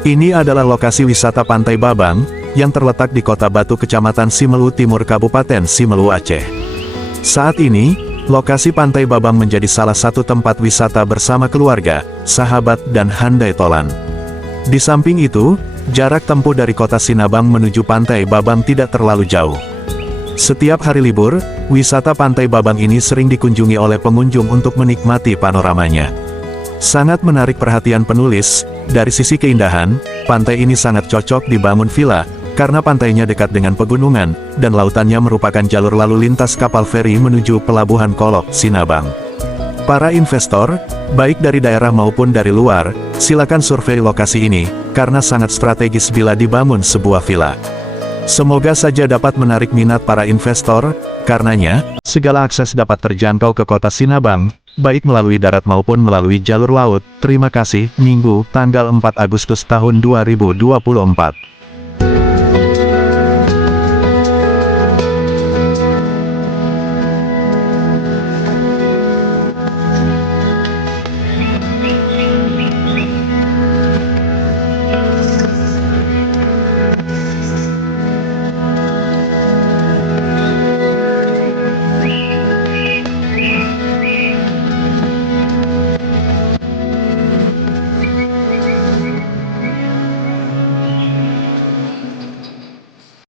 Ini adalah lokasi wisata Pantai Babang, yang terletak di Kota Batu Kecamatan Simelu Timur Kabupaten Simelu Aceh. Saat ini, lokasi Pantai Babang menjadi salah satu tempat wisata bersama keluarga, sahabat dan handai tolan. Di samping itu, jarak tempuh dari kota Sinabang menuju Pantai Babang tidak terlalu jauh. Setiap hari libur, wisata Pantai Babang ini sering dikunjungi oleh pengunjung untuk menikmati panoramanya. Sangat menarik perhatian penulis, dari sisi keindahan, pantai ini sangat cocok dibangun villa, karena pantainya dekat dengan pegunungan, dan lautannya merupakan jalur lalu lintas kapal feri menuju Pelabuhan Kolok, Sinabang. Para investor, baik dari daerah maupun dari luar, silakan survei lokasi ini, karena sangat strategis bila dibangun sebuah villa. Semoga saja dapat menarik minat para investor, karenanya, segala akses dapat terjangkau ke kota Sinabang, baik melalui darat maupun melalui jalur laut. Terima kasih. Minggu, tanggal 4 Agustus tahun 2024.